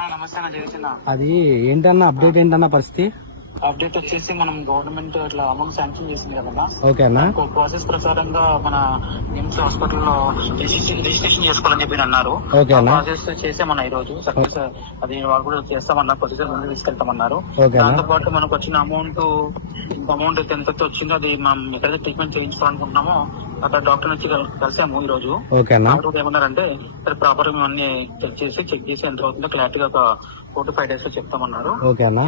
నమస్తే అన్న చేసిన అది ఏంటన్నా అప్డేట్ ఏంటన్నా పరిస్థితి? అప్డేట్ వచ్చేసి మనం గవర్నమెంట్ ఇట్లా అమౌంట్ శాంక్షన్ చేసింది కదన్నా. ఓకే అన్న. ప్రాసెస్ ప్రకారంగా మన నిమ్స్ హాస్పిటల్లో రిజిస్ట్రేషన్ చేసుకోవాలని చెప్పి అన్నారు. ప్రాసెస్ చేసామన్నా ఈ రోజు సక్సెస్ అది వాళ్ళు కూడా చేస్తామన్నారు. ప్రొసీజర్ ముందు తీసుకెళ్తామన్నారు. దాంతో పాటు మనకు వచ్చిన అమౌంట్ ఎంత వచ్చిందో అది మనం ఎక్కడైతే ట్రీట్మెంట్ చేయించుకోవాలనుకుంటున్నామో అక్కడ డాక్టర్ నుంచి కలిసాము ఈ రోజు. ఏమన్నారంటే ప్రాపర్ అన్ని చెక్ చేసి ఎంత అవుతుందో క్లారిటీగా ఒక 4 to 5 days లో చెప్తామన్నారు.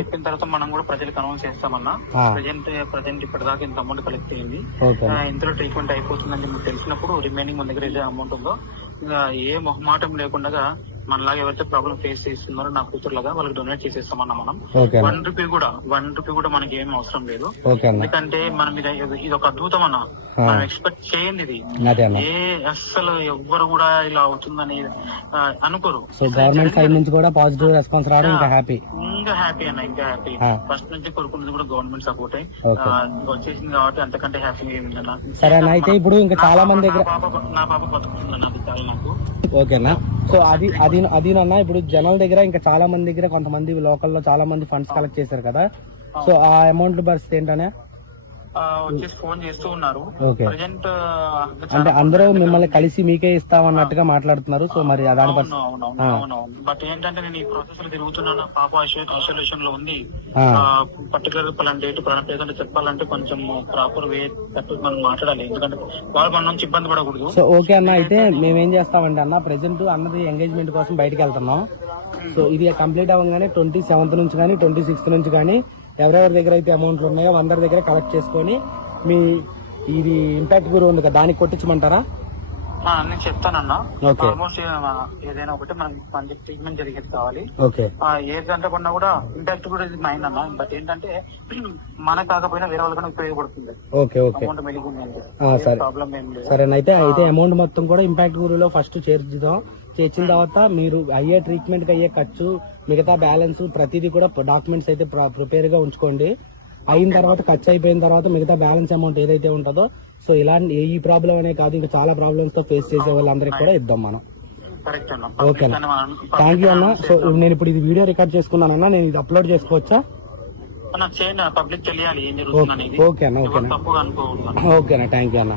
చెప్పిన తర్వాత మనం కూడా ప్రజలకు అనౌన్స్ చేస్తామన్నా. ప్రజెంట్ ఇప్పటిదాకా ఇంత అమౌంట్ కలెక్ట్ అయ్యింది, ఇంతలో ట్రీట్మెంట్ అయిపోతుందని మీకు తెలిసినప్పుడు రిమైనింగ్ మన దగ్గర ఏదైతే అమౌంట్ ఉందో ఏ మొహమాటం లేకుండా మనలాగా ఎవరైతే ప్రాబ్లం ఫేస్ చేస్తున్నారో నా కూతురులాగా వాళ్ళకి డొనేట్ చేసేస్తామన్నా. మనం 1 రూపీ కూడా మనకి ఏమీ అవసరం లేదు. ఎందుకంటే మనం ఇది ఒక అద్భుతం అన్న, మనం ఎక్స్పెక్ట్ చేయండి. ఇది అస్సలు ఎవ్వరు కూడా ఇలా అవుతుందని అనుకోరు. గవర్నమెంట్ సైడ్ నుంచి కూడా పాజిటివ్ రెస్పాన్స్ రావడం ఇంకా హ్యాపీ అన్న, ఇంకా హ్యాపీ. ఫస్ట్ నుంచి కోరుకున్నది కూడా గవర్నమెంట్ సపోర్ట్ వచ్చేసింది కాబట్టి అంతకంటే హ్యాపీ ఏమిందన్న. సరే అన్న, అయితే ఇప్పుడు ఇంకా చాలా మంది దగ్గర నా పాప బతుకుతుందన్న, అది చాలా నాకు. ఓకేనా. సో అదినన్నా ఇప్పుడు జనాల దగ్గర ఇంకా చాలా మంది దగ్గర కొంతమంది లోకల్లో చాలా మంది ఫండ్స్ కలెక్ట్ చేశారు కదా, సో ఆ అమౌంట్ పరిస్థితి ఏంటనే వచ్చేసి ఫోన్ చేస్తూ ఉన్నారు. ప్రెజెంట్ అంటే అందరూ మిమ్మల్ని కలిసి మీకే ఇస్తామన్నట్టుగా మాట్లాడుతున్నారు. సో మరి దాని బట్ ఏంటంటే నేను ఈ ప్రాసెస్ లో తిరుగుతున్నాను. పాప ఐసోలేషన్ లో ఉంది. పర్టికులర్ పలానా డేట్ ఏదంటే చెప్పాలంటే కొంచెం ప్రాపర్ వే తప్పి మనం మాట్లాడాలి, ఎందుకంటే వాళ్ళు మన నుంచి ఇబ్బంది పడకూడదు. సో ఓకే అన్న, అయితే మేమేం చేస్తామంటే అన్న ప్రెసెంట్ అన్నది ఎంగేజ్మెంట్ కోసం బయటకు వెళ్తున్నాం. సో ఇది కంప్లీట్ అవ్వగానే 27th నుంచి కానీ 26th నుంచి కానీ ఎవరెవరి దగ్గర అయితే అమౌంట్లు ఉన్నాయో అందరి దగ్గర కలెక్ట్ చేసుకొని మీ ఇది ఇంపాక్ట్ గురి ఉంది కదా దానికి కొట్టించమంటారా? నేను చెప్తానన్నా. ఆల్మోస్ట్ ఏదైనా ఒకటి మనకి మంచి ట్రీట్మెంట్ జరిగేది కావాలి. ఏదంటే కొన్నా కూడా ఇంపాక్ట్ కూడా ఇది మైండ్ అన్న. బట్ ఏంటంటే మన కాకపోయినా వేరే వాళ్ళకన్నా ఉపయోగపడుతుంది. అమౌంట్ మెలిగింది అంటే ప్రాబ్లం ఏం లేదు. సరేనైతే అయితే అమౌంట్ మొత్తం కూడా ఇంపాక్ట్ గురిలో ఫస్ట్ చేర్చుదాం. చేర్చిన తర్వాత మీరు అయ్యే ట్రీట్మెంట్ కి అయ్యే ఖర్చు మిగతా బ్యాలెన్స్ ప్రతిదీ కూడా డాక్యుమెంట్స్ అయితే ప్రిపేర్ గా ఉంచుకోండి. అయిన తర్వాత ఖర్చు అయిపోయిన తర్వాత మిగతా బ్యాలెన్స్ అమౌంట్ ఏదైతే ఉంటుందో సో ఇలాంటి ఈ ప్రాబ్లం అనే కాదు ఇంకా చాలా ప్రాబ్లమ్స్ తో ఫేస్ చేసే వాళ్ళందరికీ కూడా ఇద్దాం మనం. ఓకే అన్న, థ్యాంక్ యూ అన్న. సో నేను ఇప్పుడు ఇది వీడియో రికార్డ్ చేసుకున్నానన్నా, నేను ఇది అప్లోడ్ చేసుకోవచ్చా? పబ్లిక్ తెలియాలి ఏం జరుగుతుంది. ఓకే అన్న, ఓకేనా, ఓకేనా, థ్యాంక్ యూ అన్న,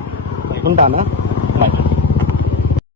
ఉంటానా.